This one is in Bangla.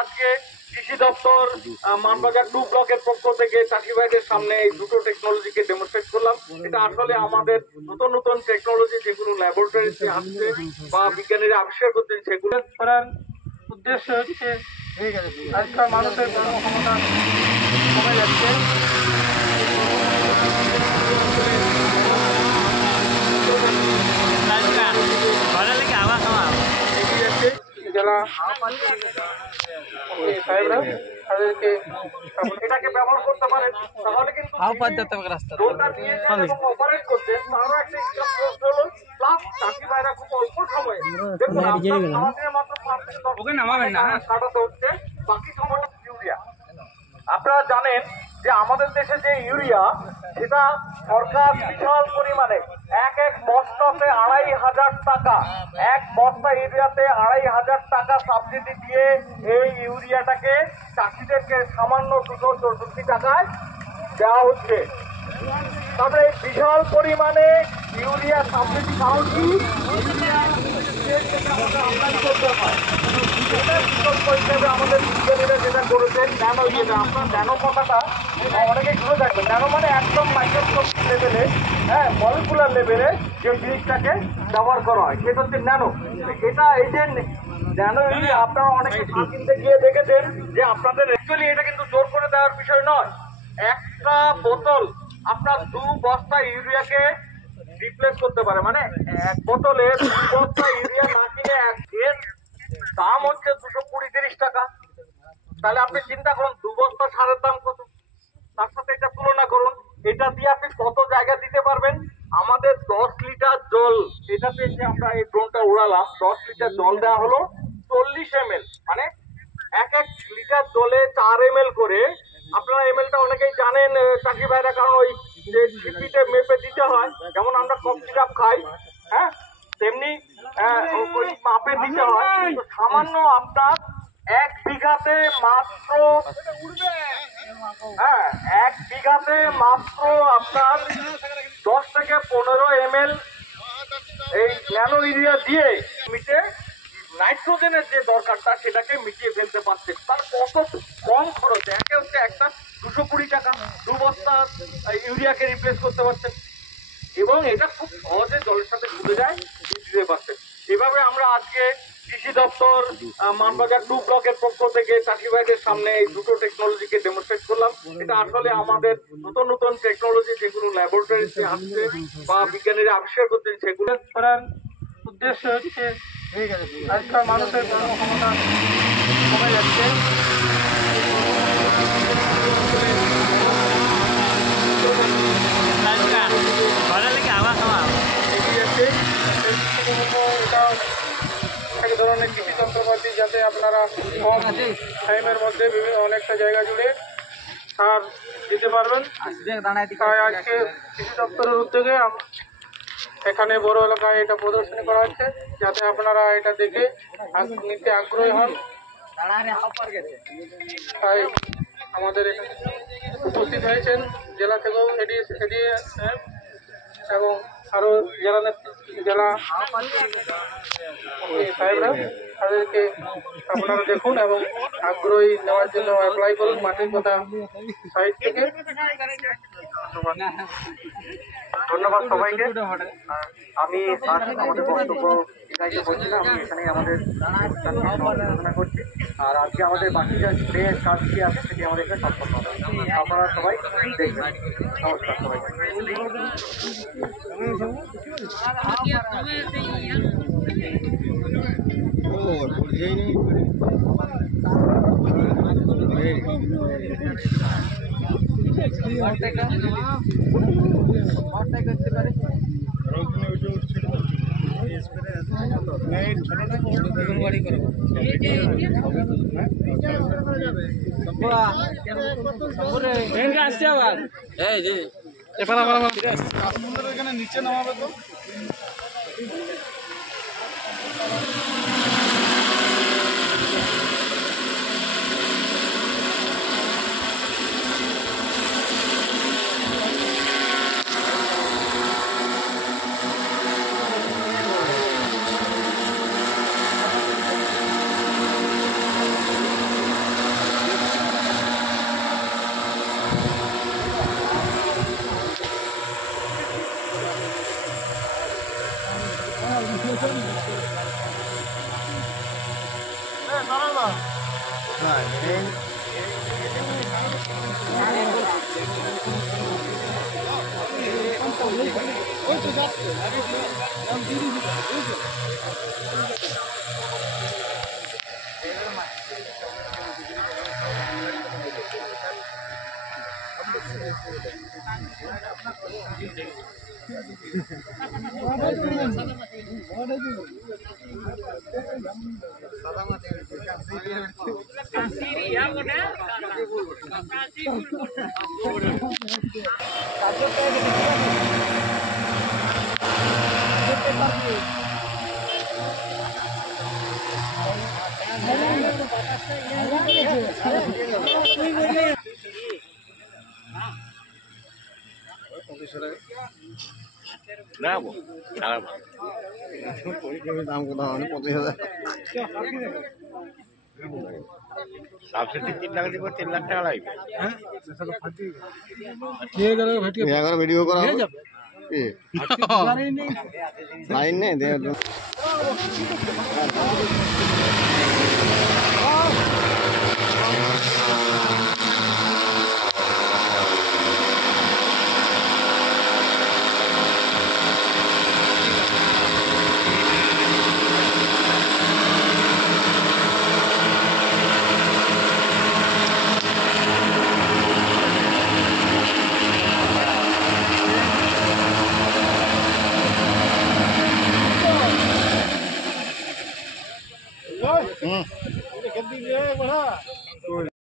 আজকে কৃষি দপ্তর মানবাজার 2 ব্লকের পক্ষ থেকে চাষি ভাইদের সামনে এই দুটো টেকনোলজিকে ডেমনস্ট্রেট করলাম। এটা আসলে আমাদের নতুন নতুন টেকনোলজি যেগুলো ল্যাবরেটরিতে আসছে বা বিজ্ঞানীরা আবিষ্কার করছেন সেগুলো করার উদ্দেশ্য হচ্ছে আজকাল মানুষের কর্মক্ষমতা কমে যাচ্ছে। জেলা সাহেবরা তাদেরকে এটাকে ব্যবহার করতে পারেন, তাহলে কিন্তু ড্রোনটা নিয়ে যখন অপারেট করছেন তারও একটা ইনকাম সোর্স হলো, প্লাস চাষি ভাইরা খুব অল্প সময়ে দেখুন আমাদের মাত্র 5 থেকে 10 কাটাতে হচ্ছে, বাকি সময়টা ইউরিয়া। আপনারা জানেন যে আমাদের দেশে যে ইউরিয়া সেটা সরকার বিশাল পরিমাণে এক বস্তাতে 2,500 টাকা, এক বস্তা ইউরিয়াতে 2,500 টাকা সাবসিডি দিয়ে এই ইউরিয়াটাকে চাষিদেরকে সামান্য 264 টাকায় দেওয়া হচ্ছে। তবে বিশাল পরিমাণে ইউরিয়া সাবসিডি পাওয়া আমাদের বিজ্ঞানীরা যেটা করেছেন ন্যানো ইয়েটা, আপনার ন্যানো কথাটা অনেকে ঘুরে থাকবেন। ন্যানো মানে একদম মাইক্রোস্কোপ লেভেলে, হ্যাঁ মলিকুলার লেভেলে যে জিনিসটাকে ব্যবহার করা হয় সেটা হচ্ছে ন্যানো। এটা এই যে ন্যানো ইউরিয়া আপনারা অনেকে কিনতে গিয়ে দেখেছেন যে আপনাদের অ্যাকচুয়ালি এটা কিন্তু জোর করে দেওয়ার বিষয় নয়। একটা বোতল আপনার 2 বস্তা ইউরিয়াকে রিপ্লেস করতে পারে, মানে এক বোতলে 2 বস্তা ইউরিয়া না কিনে এর দাম হচ্ছে 220-30 টাকা। তাহলে আপনি চিন্তা করুন 2 বস্তা সারের দাম কত, তার সাথে এটা তুলনা করুন। এটা দিয়ে আপনি কত জায়গা দিতে পারবেন। আমাদের 10 লিটার জল, এটাতে যে আমরা এই ড্রোনটা উড়ালাম 10 লিটার জল দেওয়া হলো 40 ml, মানে এক লিটার জলে 4 ml করে। আপনারা এমএলটা অনেকেই জানেন চাষি ভাইরা, কারণ ওই যে সিপিতে মেপে দিতে হয়, যেমন আমরা কফ সিরাপ খাই, হ্যাঁ তেমনি ওই মাপে দিতে হয়। তো সামান্য আপনার 1 বিঘাতে মাত্র 1 বিঘাতে মাত্র আপনার 10 থেকে 15 ml এই ন্যানো ইউরিয়া দিয়ে মিটে নাইট্রোজেনের যে দরকারটা সেটাকে মিটিয়ে ফেলতে পারছে। তার কত কম খরচে, একে হচ্ছে একটা 220 টাকা 2 বস্তা ইউরিয়াকে রিপ্লেস করতে পারছেন, এবং এটা খুব সহজে জলের সাথে ঘুরে যায়, দিতে পারছেন। এভাবে আমরা আজকে কৃষি দপ্তর মানবাজার 2 ব্লকের পক্ষ থেকে চাষি ভাইদের সামনে এই দুটো টেকনোলজিকে ডেমনস্ট্রেট করলাম। এটা আসলে আমাদের নতুন নতুন টেকনোলজি যেগুলো ল্যাবরেটরিতে আসছে বা বিজ্ঞানীরা আবিষ্কার করছেন সেগুলো করার উদ্দেশ্য হচ্ছে আজকাল মানুষের কর্মক্ষমতা কমে যাচ্ছে। এক ধরনের কৃষি যন্ত্রপাতি যাতে আপনারা কম টাইমের মধ্যে অনেকটা জায়গা জুড়ে সার দিতে পারবেন। তাই আজকে কৃষি দপ্তরের উদ্যোগে এখানে বড় এলাকায় এটা প্রদর্শনী করা হচ্ছে, যাতে আপনারা এটা দেখে নিতে আগ্রহী হন। তাই আমাদের এখানে উপস্থিত হয়েছেন জেলা থেকেও এডিএ এবং আরও জেলা সাহেবরা, তাদেরকে আপনারা দেখুন এবং আগ্রহী নেওয়ার জন্য অ্যাপ্লাই করুন মাটির কথা সাইড থেকে। ধন্যবাদ সবাইকে। আমি আমাদের বক্তব্য এটাই বলছিলাম, আমি এখানে আমাদের আলোচনা করছি। আর আজকে আমাদের বাকি যে কাজটি আছে সেটি আমাদের এখানে সম্পন্ন হবে। আপনারা সবাই দেখবেন। নমস্কার সবাইকে। নিচে নামাবে তো দাম কত মানে 25,000 ভিডিও করা লাইন নেই